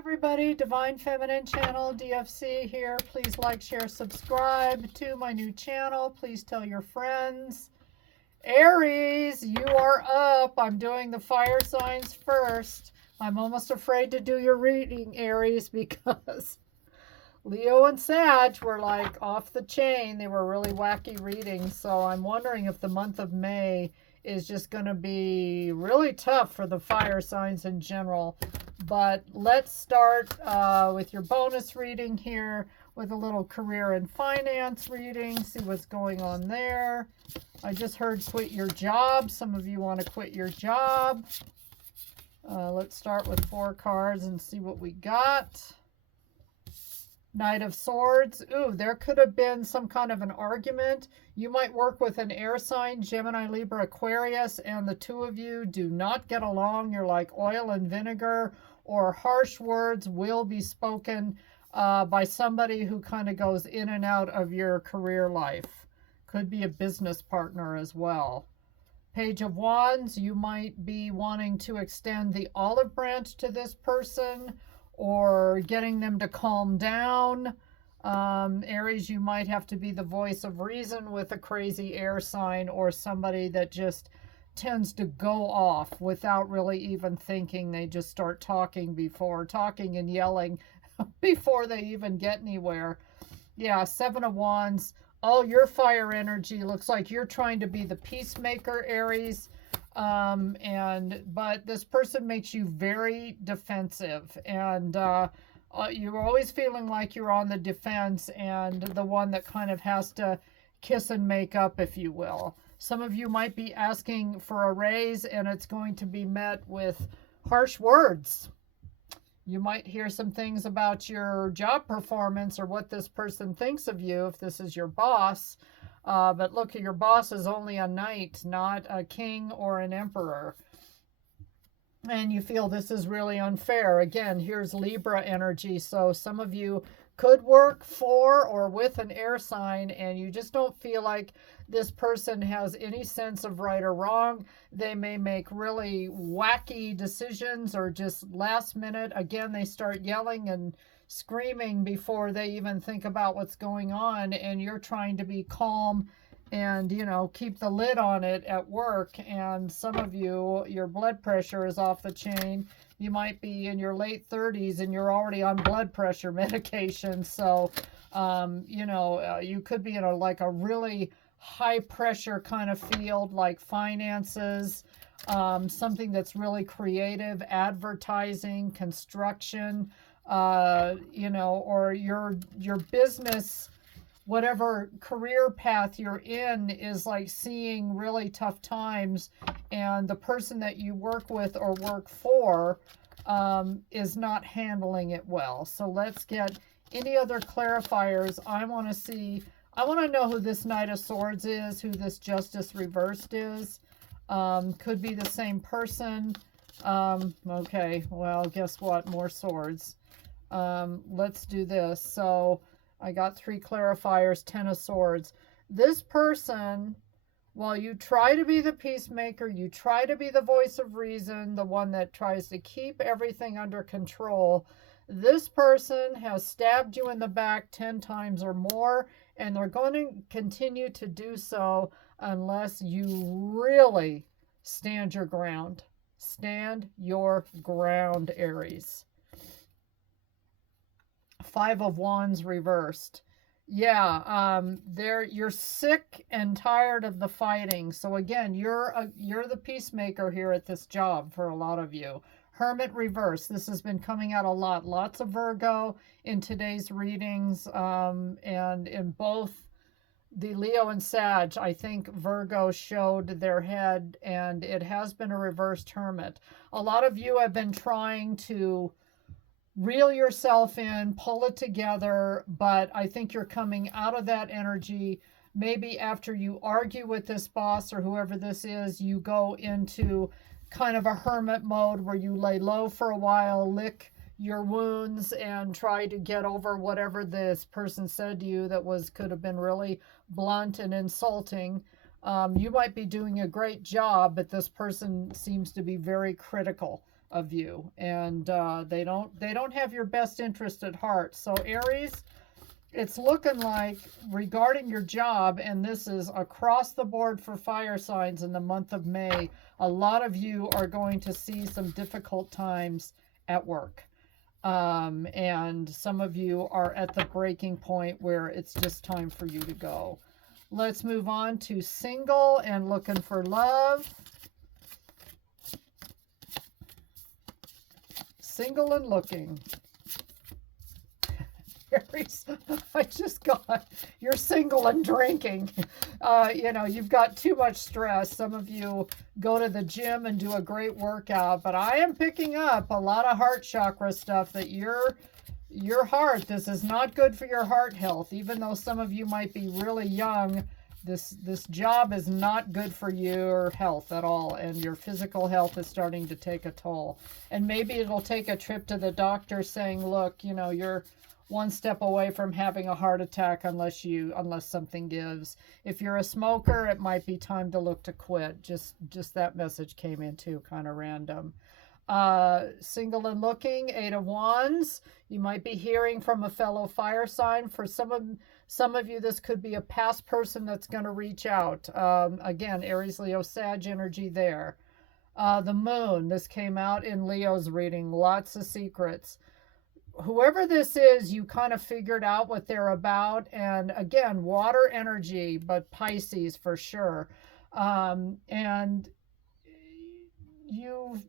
Everybody, Divine Feminine Channel, DFC here. Please like, share, subscribe to my new channel. Please tell your friends. Aries, you are up. I'm doing the fire signs first. I'm almost afraid to do your reading, Aries, because Leo and Sag were like off the chain. They were really wacky readings. So I'm wondering if the month of May is just going to be really tough for the fire signs in general. But let's start with your bonus reading here with a little career and finance reading. See what's going on there. I just heard quit your job. Some of you want to quit your job. Let's start with 4 cards and see what we got. Knight of Swords. Ooh, there could have been some kind of an argument. You might work with an air sign, Gemini, Libra, Aquarius, and the two of you do not get along. You're like oil and vinegar, or harsh words will be spoken by somebody who kind of goes in and out of your career life. Could be a business partner as well. Page of Wands, you might be wanting to extend the olive branch to this person or getting them to calm down. Aries, you might have to be the voice of reason with a crazy air sign or somebody that just tends to go off without really even thinking. They just start talking and yelling before they even get anywhere. Yeah, 7 of Wands. Oh, your fire energy looks like you're trying to be the peacemaker, Aries. But this person makes you very defensive, and you're always feeling like you're on the defense and the one that kind of has to kiss and make up, if you will. Some of you might be asking for a raise, and it's going to be met with harsh words. You might hear some things about your job performance or what this person thinks of you if this is your boss. But look, your boss is only a knight, not a king or an emperor. And you feel this is really unfair. Again, here's Libra energy. So some of you could work for or with an air sign, and you just don't feel like this person has any sense of right or wrong. They may make really wacky decisions or just last minute. Again, they start yelling and screaming before they even think about what's going on, and you're trying to be calm and, you know, keep the lid on it at work. And some of you, your blood pressure is off the chain. You might be in your late 30s and you're already on blood pressure medication. So, you could be in a really high pressure kind of field, like finances, something that's really creative, advertising, construction, or your business, whatever career path you're in is like seeing really tough times, and the person that you work with or work for is not handling it well. So let's get any other clarifiers. I want to know who this Knight of Swords is, who this Justice Reversed is. Could be the same person. Okay, well, guess what? More swords. Let's do this. So I got 3 clarifiers, 10 of Swords. This person, while you try to be the peacemaker, you try to be the voice of reason, the one that tries to keep everything under control, this person has stabbed you in the back 10 times or more, and they're going to continue to do so unless you really stand your ground. Stand your ground, Aries. 5 of Wands reversed. Yeah, you're sick and tired of the fighting. So again, you're the peacemaker here at this job for a lot of you. Hermit reverse. This has been coming out a lot. Lots of Virgo in today's readings, and in both the Leo and Sag, I think Virgo showed their head, and it has been a reversed Hermit. A lot of you have been trying to reel yourself in, pull it together, but I think you're coming out of that energy. Maybe after you argue with this boss or whoever this is, you go into kind of a hermit mode where you lay low for a while, lick your wounds, and try to get over whatever this person said to you that could have been really blunt and insulting. You might be doing a great job, but this person seems to be very critical of you, and they don't have your best interest at heart. So Aries, it's looking like regarding your job, and this is across the board for fire signs in the month of May, a lot of you are going to see some difficult times at work. And some of you are at the breaking point where it's just time for you to go. Let's move on to single and looking for love. Single and looking. Aries, I just got, you're single and drinking. You've got too much stress. Some of you go to the gym and do a great workout, but I am picking up a lot of heart chakra stuff that your heart, this is not good for your heart health. Even though some of you might be really young, this job is not good for your health at all, and your physical health is starting to take a toll. And maybe it'll take a trip to the doctor saying, look, you're one step away from having a heart attack unless something gives. If you're a smoker, it might be time to look to quit. Just that message came in too, kind of random. Single and looking, 8 of Wands. You might be hearing from a fellow fire sign. For some of you, this could be a past person that's going to reach out. Again, Aries, Leo, Sag energy there. The moon, this came out in Leo's reading. Lots of secrets. Whoever this is, you kind of figured out what they're about. And again, water energy, but Pisces for sure. And you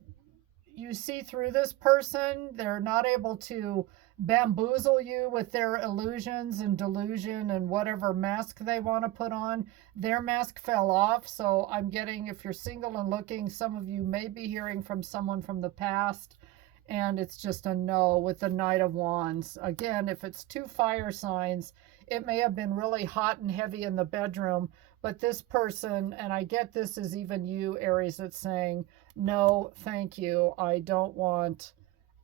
see through this person. They're not able to bamboozle you with their illusions and delusion and whatever mask they want to put on. Their mask fell off. So I'm getting, if you're single and looking, some of you may be hearing from someone from the past, and it's just a no with the Knight of Wands. Again, if it's 2 fire signs, it may have been really hot and heavy in the bedroom, but this person, and I get this is even you, Aries, that's saying, no, thank you. I don't want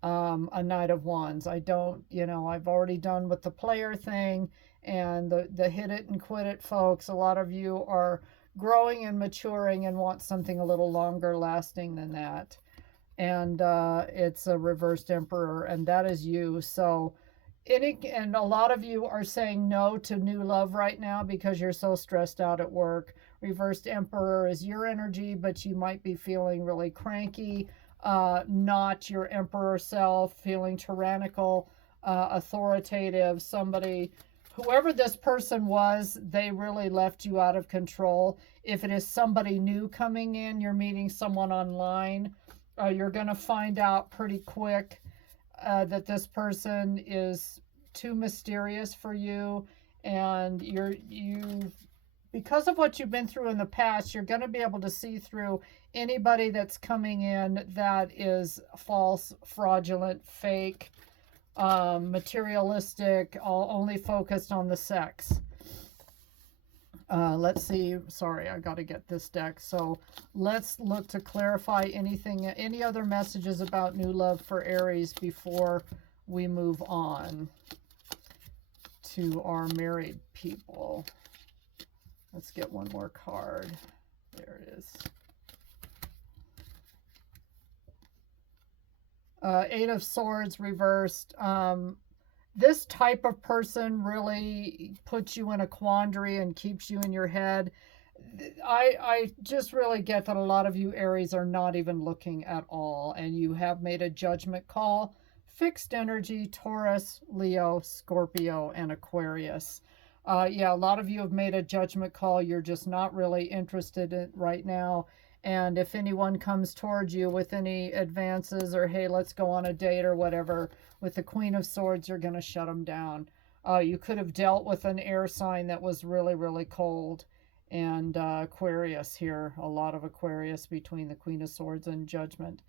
a Knight of Wands. I don't, I've already done with the player thing and the hit it and quit it folks. A lot of you are growing and maturing and want something a little longer lasting than that. And it's a reversed emperor, and that is you. So and a lot of you are saying no to new love right now because you're so stressed out at work. Reversed emperor is your energy, but you might be feeling really cranky, not your emperor self, feeling tyrannical, authoritative. Whoever this person was, they really left you out of control. If it is somebody new coming in, you're meeting someone online, you're going to find out pretty quick that this person is too mysterious for you, and because of what you've been through in the past, you're going to be able to see through anybody that's coming in that is false, fraudulent, fake, materialistic, only focused on the sex. Let's see. Sorry, I got to get this deck. So let's look to clarify any other messages about new love for Aries before we move on to our married people. Let's get one more card. There it is. 8 of Swords reversed. This type of person really puts you in a quandary and keeps you in your head. I just really get that a lot of you Aries are not even looking at all, and you have made a judgment call. Fixed energy, Taurus, Leo, Scorpio, and Aquarius. Yeah, a lot of you have made a judgment call. You're just not really interested in it right now. And if anyone comes towards you with any advances or, hey, let's go on a date or whatever, with the Queen of Swords, you're going to shut them down. You could have dealt with an air sign that was really, really cold. And Aquarius here, a lot of Aquarius between the Queen of Swords and Judgment.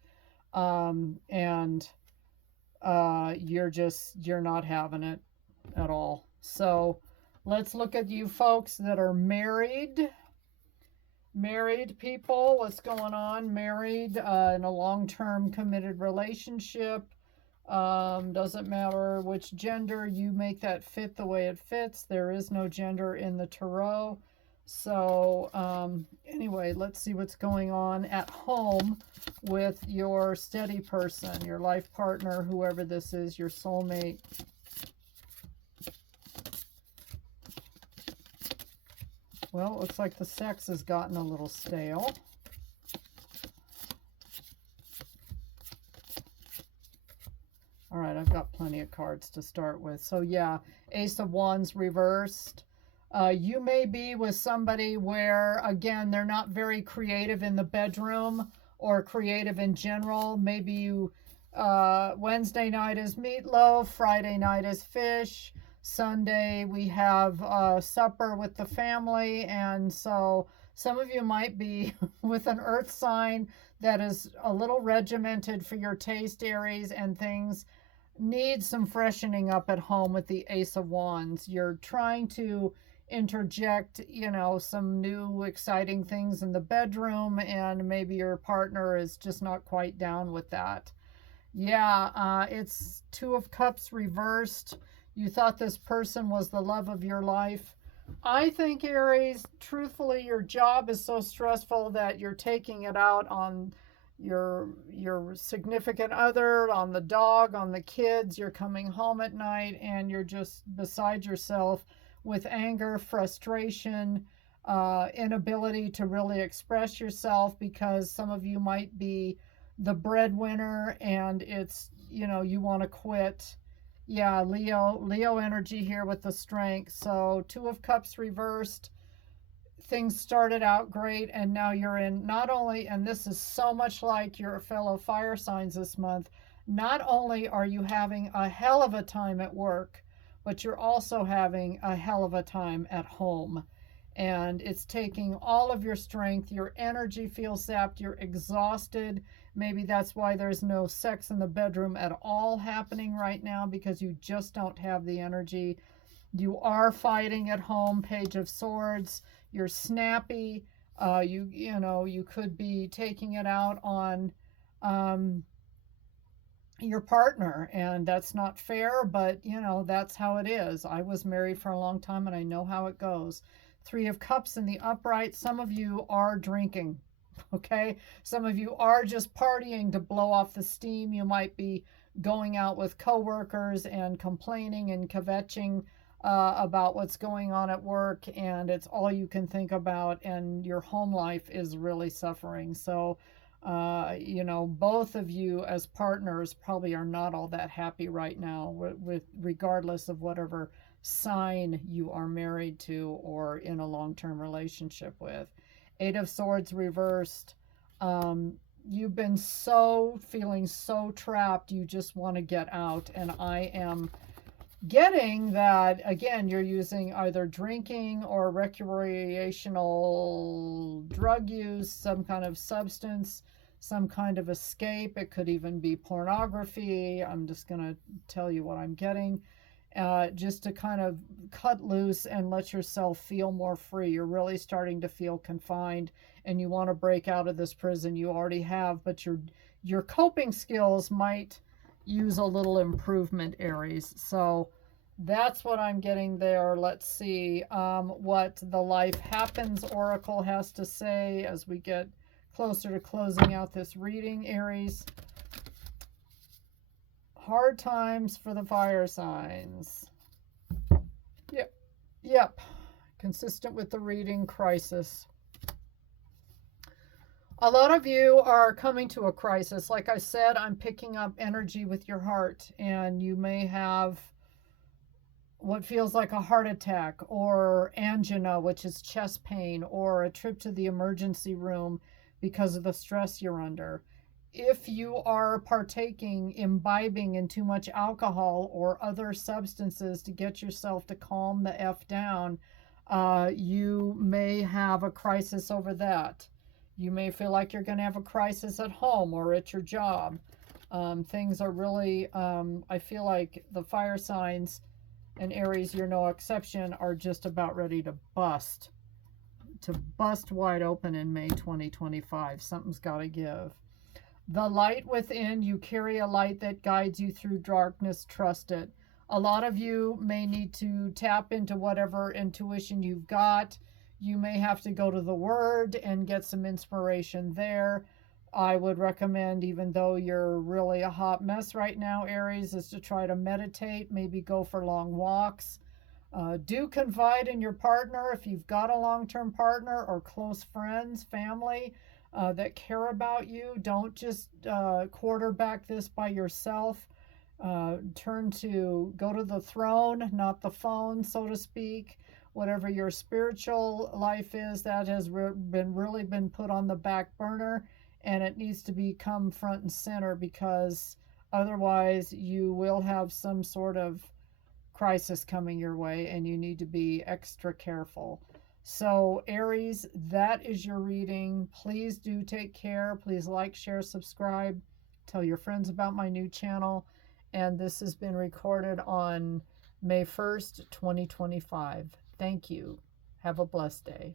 You're not having it at all. So let's look at you folks that are married. Married people, what's going on? Married in a long-term committed relationship. Doesn't matter which gender, you make that fit the way it fits. There is no gender in the tarot. So anyway, let's see what's going on at home with your steady person, your life partner, whoever this is, your soulmate. Well, it looks like the sex has gotten a little stale. All right, I've got plenty of cards to start with. So yeah, Ace of Wands reversed. You may be with somebody where, again, they're not very creative in the bedroom or creative in general. Maybe you, Wednesday night is meatloaf, Friday night is fish, Sunday we have supper with the family. And so some of you might be with an earth sign that is a little regimented for your taste, Aries, and things need some freshening up at home with the Ace of Wands. You're trying to interject, you know, some new exciting things in the bedroom, and maybe your partner is just not quite down with that. Yeah, it's Two of Cups reversed. You thought this person was the love of your life. I think, Aries, truthfully, your job is so stressful that you're taking it out on your significant other, on the dog, on the kids. You're coming home at night and you're just beside yourself with anger, frustration, inability to really express yourself, because some of you might be the breadwinner and it's, you know, you want to quit. Yeah, Leo energy here with the strength. So Two of Cups reversed. Things started out great, and now you're in, not only, and this is so much like your fellow fire signs this month, not only are you having a hell of a time at work, but you're also having a hell of a time at home. And it's taking all of your strength. Your energy feels sapped. You're exhausted. Maybe that's why there's no sex in the bedroom at all happening right now, because you just don't have the energy. You are fighting at home, Page of Swords. You're snappy. You know, you could be taking it out on your partner, and that's not fair, but you know, that's how it is. I was married for a long time and I know how it goes. Three of Cups in the upright. Some of you are drinking, okay? Some of you are just partying to blow off the steam. You might be going out with coworkers and complaining and kvetching about what's going on at work, and it's all you can think about, and your home life is really suffering. So you know, both of you as partners probably are not all that happy right now, with regardless of whatever sign you are married to or in a long-term relationship with. Eight of Swords reversed. You've been feeling so trapped, you just want to get out, and I am getting that, again, you're using either drinking or recreational drug use, some kind of substance, some kind of escape. It could even be pornography. I'm just going to tell you what I'm getting, just to kind of cut loose and let yourself feel more free. You're really starting to feel confined and you want to break out of this prison. You already have, but your coping skills might use a little improvement, Aries. So that's what I'm getting there. Let's see what the Life Happens Oracle has to say as we get closer to closing out this reading, Aries. Hard times for the fire signs. Yep. Consistent with the reading, crisis. A lot of you are coming to a crisis. Like I said, I'm picking up energy with your heart, and you may have what feels like a heart attack or angina, which is chest pain, or a trip to the emergency room because of the stress you're under. If you are imbibing in too much alcohol or other substances to get yourself to calm the F down, you may have a crisis over that. You may feel like you're going to have a crisis at home or at your job. Things are really, I feel like the fire signs, and Aries, you're no exception, are just about ready to bust wide open in May 2025. Something's got to give. The light within, you carry a light that guides you through darkness. Trust it. A lot of you may need to tap into whatever intuition you've got. you may have to go to the Word and get some inspiration there. I would recommend, even though you're really a hot mess right now, Aries, is to try to meditate, maybe go for long walks. Do confide in your partner if you've got a long term partner or close friends, family that care about you. Don't just quarterback this by yourself. Go to the throne, not the phone, so to speak. Whatever your spiritual life is, that has really been put on the back burner, and it needs to become front and center, because otherwise you will have some sort of crisis coming your way and you need to be extra careful. So, Aries, that is your reading. Please do take care. Please like, share, subscribe. Tell your friends about my new channel. And this has been recorded on May 1st, 2025. Thank you. Have a blessed day.